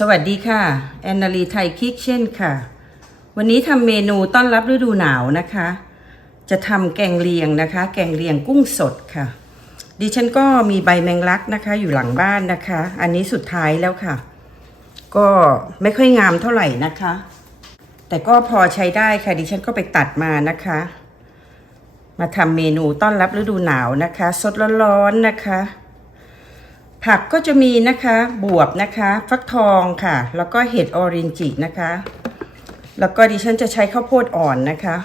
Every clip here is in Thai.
สวัสดีค่ะ แอนนาลีไทยคิกเช่นค่ะ วันนี้ทำเมนูต้อนรับฤดูหนาวนะคะ จะทำแกงเลียงนะคะ แกงเลียงกุ้งสดค่ะ ดิฉันก็มีใบแมงลักนะคะ อยู่หลังบ้านนะคะ อันนี้สุดท้ายแล้วค่ะ ก็ไม่ค่อยงามเท่าไหร่นะคะ แต่ก็พอใช้ได้ค่ะ ดิฉันก็ไปตัดมานะคะ มาทำเมนูต้อนรับฤดูหนาวนะคะ สดร้อนๆนะคะ ผักก็จะมีนะคะบวบนะคะฟักทองค่ะ แล้วก็เห็ดออรินจินะคะ แล้วก็ดิฉันจะใช้ข้าวโพดอ่อนนะคะ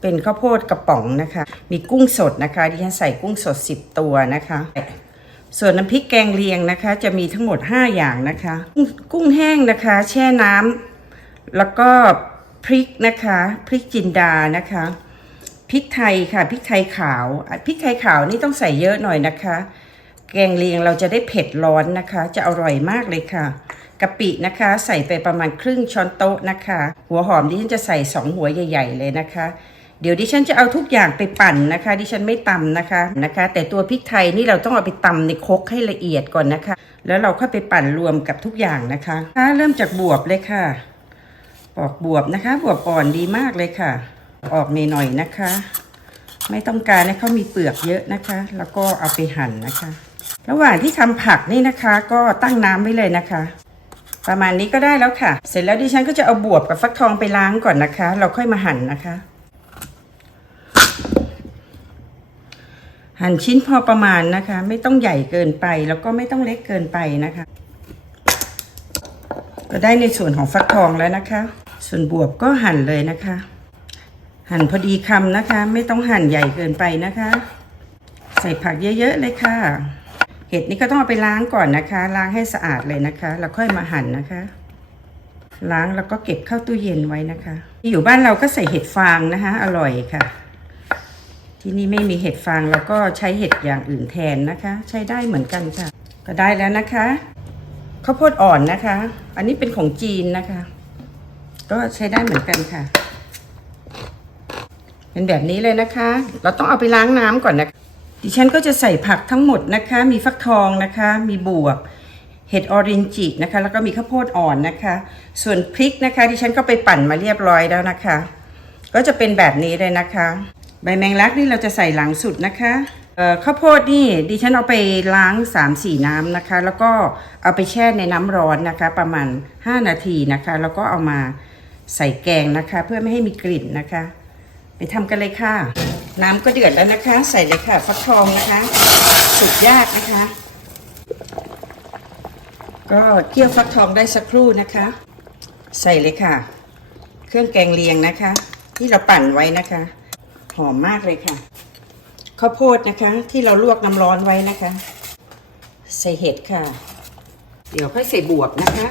เป็นข้าวโพดกระป๋องนะคะ มีกุ้งสดนะคะ ดิฉันใส่กุ้งสด 10 ตัวนะคะ ส่วนน้ำพริกแกงเลียงนะคะ จะมีทั้งหมด 5 อย่างนะคะ กุ้งแห้งนะคะ แช่น้ำแล้วก็พริกนะคะพริกจินดานะคะพริกไทยค่ะพริกไทยขาวพริกไทยขาวนี่ต้องใส่เยอะหน่อยนะคะ แกงเลียงเราจะได้เผ็ดร้อนนะคะ จะอร่อยมากเลยค่ะกะปินะคะ ใส่ไปประมาณครึ่งช้อนโต๊ะนะคะ หัวหอมดิฉันจะใส่สองหัวใหญ่ ๆ เลยนะคะ เดี๋ยวดิฉันจะเอาทุกอย่างไปปั่นนะคะ ดิฉันไม่ตำนะคะนะคะ แต่ตัวพริกไทยนี่เราต้องเอาไปตำในครกให้ละเอียดก่อนนะคะ แล้วเราค่อยไปปั่นรวมกับทุกอย่างนะคะเริ่มจากบวบเลยค่ะปอกบวบนะคะ บวบอ่อนดีมากเลยค่ะ ออกหน่อยๆนะคะ ไม่ต้องการให้เขามีเปลือกเยอะนะคะ แล้วก็เอาไปหั่นนะคะ ระหว่างที่ทำผักนี่นะคะ ก็ตั้งน้ำไว้เลยนะคะ ประมาณนี้ก็ได้แล้วค่ะ เสร็จแล้วดิฉันก็จะเอาบวบกับฟักทองไปล้างก่อนนะคะ เราค่อยมาหั่นนะคะ หั่นชิ้นพอประมาณนะคะ ไม่ต้องใหญ่เกินไปแล้วก็ไม่ต้องเล็กเกินไปนะคะ ก็ได้ในส่วนของฟักทองแล้วนะคะ ส่วนบวบก็หั่นเลยนะคะ หั่นพอดีคำนะคะ ไม่ต้องหั่นใหญ่เกินไปนะคะ ใส่ผักเยอะๆเลยค่ะ เห็ดนี่ก็ต้องเอาไปล้างก่อนนะคะ ล้างให้สะอาดเลยนะคะ แล้วค่อยมาหั่นนะคะ ล้างแล้วก็เก็บเข้าตู้เย็นไว้นะคะที่อยู่บ้านเราก็ใส่เห็ดฟางนะคะอร่อยค่ะ ที่นี่ไม่มีเห็ดฟางเราก็ใช้เห็ดอย่างอื่นแทนนะคะ ใช้ได้เหมือนกันค่ะ ก็ได้แล้วนะคะข้าวโพดอ่อนนะคะ อันนี้เป็นของจีนนะคะ ก็ใช้ได้เหมือนกันค่ะ เป็นแบบนี้เลยนะคะ เราต้องเอาไปล้างน้ำก่อนนะคะ ดิฉันก็จะใส่ผักทั้งหมดนะคะ มีฟักทองนะคะ มีบวบ เห็ดออรินจินะคะ แล้วก็มีข้าวโพดอ่อนนะคะ ส่วนพริกนะคะ ดิฉันก็ไปปั่นมาเรียบร้อยแล้วนะคะ ก็จะเป็นแบบนี้เลยนะคะ ใบแมงลักนี่เราจะใส่หลังสุดนะคะเอ่อข้าวโพดนี่ดิฉันเอาไปล้าง 3-4 น้ำนะคะ แล้วก็เอาไปแช่ในน้ำร้อนนะคะ ประมาณ 5 นาทีนะคะ แล้วก็เอามาใส่แกงนะคะ เพื่อไม่ให้มีกลิ่นนะคะ ไปทำกันเลยค่ะ น้ำก็เดือดแล้วนะคะ ใส่เลยค่ะฟักทองนะคะสุดยากนะคะ ก็เคี่ยวฟักทองได้สักครู่นะคะ ใส่เลยค่ะ เครื่องแกงเลียงนะคะ ที่เราปั่นไว้นะคะ หอมมากเลยค่ะข้าวโพดนะคะ ที่เราลวกน้ำร้อนไว้นะคะ ใส่เห็ดค่ะ เดี๋ยวค่อยใส่บวบนะคะ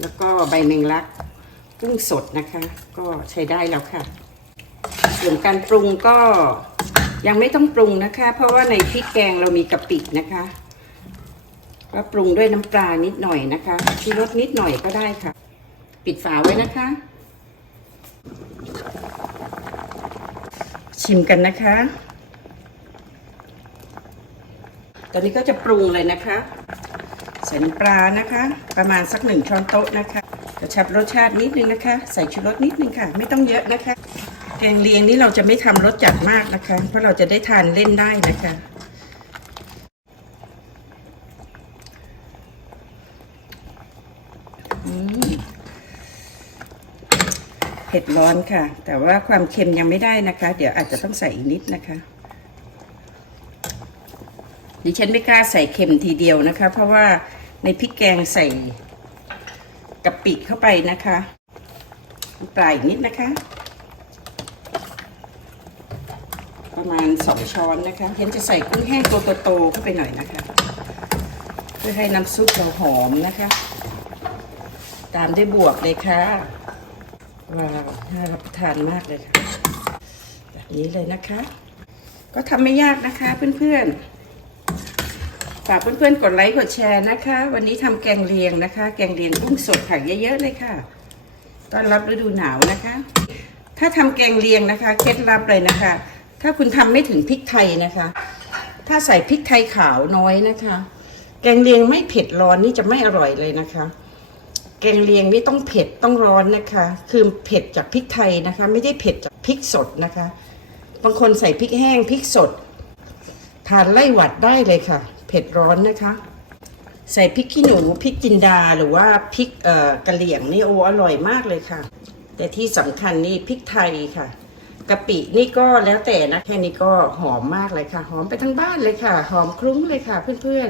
แล้วก็ใบแมงลักกุ้งสดนะคะ ก็ใช้ได้แล้วค่ะส่วนการปรุงก็ ยังไม่ต้องปรุงนะคะ เพราะว่าในพริกแกงเรามีกะปินะคะก็ปรุงด้วยน้ำปลานิดหน่อยนะคะชีรสนิดหน่อยก็ได้ค่ะ ปิดฝาไว้นะคะ ชิมกันนะคะ ตอนนี้ก็จะปรุงเลยนะคะใส่น้ำปลานะคะ ประมาณสักหนึ่งช้อนโต๊ะนะคะกระชับรสชาตินิดนึงนะคะ ใส่ชูรสนิดนึงค่ะ ไม่ต้องเยอะนะคะ แกงเลียงนี้เราจะไม่ทำรสจัดมากนะคะ เพราะเราจะได้ทานเล่นได้นะคะ เผ็ดร้อนค่ะ แต่ว่าความเค็มยังไม่ได้นะคะ เดี๋ยวอาจจะต้องใส่อีกนิดนะคะดิฉันไม่กล้าใส่เค็มทีเดียวนะคะ เพราะว่าในพริกแกงใส่กะปิเข้าไปนะคะปลาอีกนิดนะคะ ประมาณสองช้อนนะคะเห็นจะใส่กุ้งแห้งตัวโตๆเข้าไปหน่อยนะคะ เพื่อให้น้ำซุปเราหอมนะคะ ตามด้วยบวบเลยค่ะว้าวน่ารับประทานมากเลยค่ะ แบบนี้เลยนะคะ ก็ทำไม่ยากนะคะเพื่อนๆฝากเพื่อนๆกดไลค์กดแชร์นะคะ วันนี้ทำแกงเลียงนะคะ แกงเลียงกุ้งสดผักเยอะๆเลยค่ะต้อนรับฤดูหนาวนะคะ ถ้าทำแกงเลียงนะคะ เคล็ดลับเลยนะคะ ถ้าคุณทำไม่ถึงพริกไทยนะคะ ถ้าใส่พริกไทยขาวน้อยนะคะ แกงเลียงไม่เผ็ดร้อนนี่จะไม่อร่อยเลยนะคะ แกงเลียงนี่ต้องเผ็ดต้องร้อนนะคะ คือเผ็ดจากพริกไทยนะคะ ไม่ได้เผ็ดจากพริกสดนะคะ บางคนใส่พริกแห้งพริกสด ทานไล่หวัดได้เลยค่ะ เผ็ดร้อนนะคะใส่พริกขี้หนูพริกจินดาหรือว่าพริกเอ่อกะเหรี่ยงนี่โอ้อร่อยมากเลยค่ะ แต่ที่สำคัญนี่พริกไทยค่ะ กะปินี่ก็แล้วแต่นะแค่นี้ก็หอมมากเลยค่ะ หอมไปทั้งบ้านเลยค่ะ หอมคลุ้งเลยค่ะ เพื่อน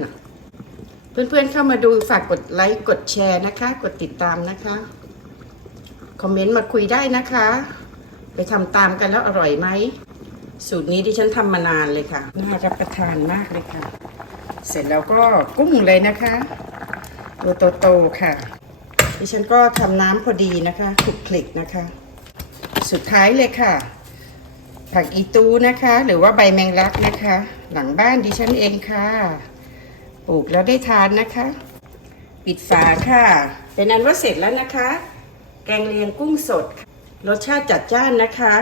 ๆ เพื่อนๆเข้ามาดูฝากกดไลค์กดแชร์นะคะ กดติดตามนะคะ คอมเมนต์มาคุยได้นะคะ ไปทำตามกันแล้วอร่อยไหม สูตรนี้ที่ฉันทำมานานเลยค่ะน่ารับประทานมากเลยค่ะ เสร็จแล้วก็กุ้งเลยนะคะตัวโตๆค่ะดิฉันก็ทำน้ำพอดีนะคะคลุกคลิกนะคะ สุดท้ายเลยค่ะ ผักอีตูนะคะ หรือว่าใบแมงลักนะคะ หลังบ้านดิฉันเองค่ะ ปลูกแล้วได้ทานนะคะ ปิดฝาค่ะ เป็นอันว่าเสร็จแล้วนะคะ แกงเลียงกุ้งสด รสชาติจัดจ้านนะคะ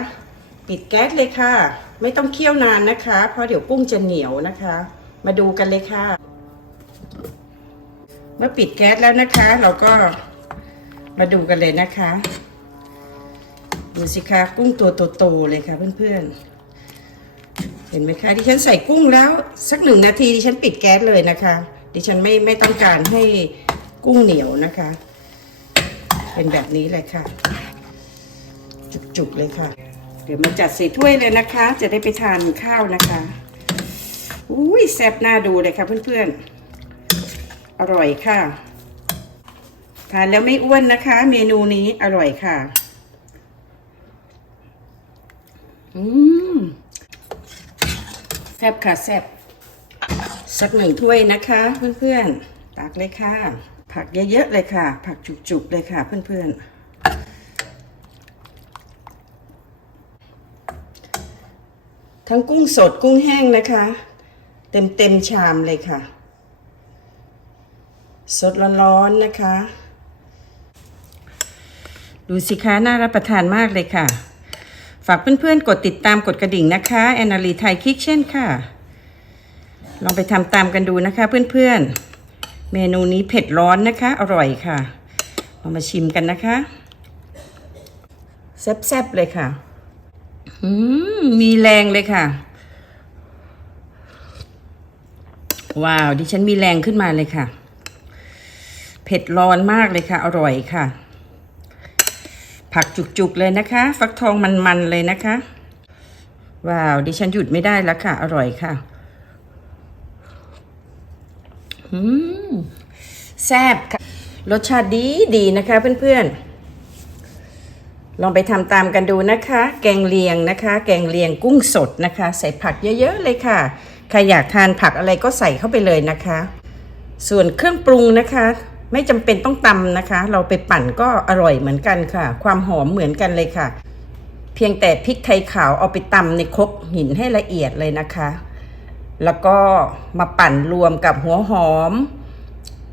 ปิดแก๊สเลยค่ะ ไม่ต้องเคี่ยวนานนะคะ เพราะเดี๋ยวกุ้งจะเหนียวนะคะ มาดูกันเลยค่ะ เมื่อปิดแก๊สแล้วนะคะ เราก็มาดูกันเลยนะคะ ดูสิคะกุ้งตัวโตๆเลยค่ะเพื่อนๆ เห็นไหมคะดิฉันใส่กุ้งแล้วสักหนึ่งนาทีดิฉันปิดแก๊สเลยนะคะ ดิฉันไม่ไม่ต้องการให้กุ้งเหนียวนะคะ เป็นแบบนี้เลยค่ะ จุกๆเลยค่ะ เดี๋ยวมาจัดใส่ถ้วยเลยนะคะ จะได้ไปทานข้าวนะคะอุ้ยแซ่บน่าดูเลยค่ะเพื่อนๆ อร่อยค่ะ ทานแล้วไม่อ้วนนะคะ เมนูนี้อร่อยค่ะ อืมแซ่บค่ะแซ่บสักหนึ่งถ้วยนะคะ เพื่อนๆ ตักเลยค่ะ ผักเยอะๆเลยค่ะ ผักจุกๆเลยค่ะเพื่อนๆทั้งกุ้งสดกุ้งแห้งนะคะ เต็มเต็มๆชามเลยค่ะ สดร้อนๆนะคะ ดูสิคะน่ารับประทานมากเลยค่ะ ฝากเพื่อนๆ กดติดตามกดกระดิ่งนะคะแอนนาลีไทยคิกเช่นค่ะ ลองไปทำตามกันดูนะคะเพื่อนๆ เมนูนี้เผ็ดร้อนนะคะ อร่อยค่ะเรามาชิมกันนะคะแซ่บๆเลยค่ะอืมมีแรงเลยค่ะ ว้าว ดิฉันมีแรงขึ้นมาเลยค่ะ เผ็ดร้อนมากเลยค่ะ อร่อยค่ะ ผักจุกๆเลยนะคะ ฟักทองมันๆเลยนะคะ ว้าว ดิฉันหยุดไม่ได้แล้วค่ะ อร่อยค่ะอืมแซ่บค่ะ รสชาติดีดีนะคะเพื่อนๆ ลองไปทำตามกันดูนะคะ แกงเลียงนะคะ แกงเลียงกุ้งสดนะคะ ใส่ผักเยอะๆเลยค่ะ ใครอยากทานผักอะไรก็ใส่เข้าไปเลยนะคะ ส่วนเครื่องปรุงนะคะ ไม่จำเป็นต้องตำนะคะ เราไปปั่นก็อร่อยเหมือนกันค่ะ ความหอมเหมือนกันเลยค่ะ เพียงแต่พริกไทยขาวเอาไปตำในครกหินให้ละเอียดเลยนะคะ แล้วก็มาปั่นรวมกับหัวหอม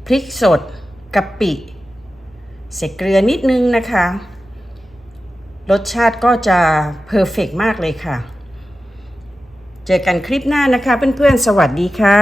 พริกสดกะปิใส่เกลือนิดนึงนะคะ รสชาติก็จะเพอร์เฟกมากเลยค่ะ เจอกันคลิปหน้านะคะเพื่อนๆ สวัสดีค่ะ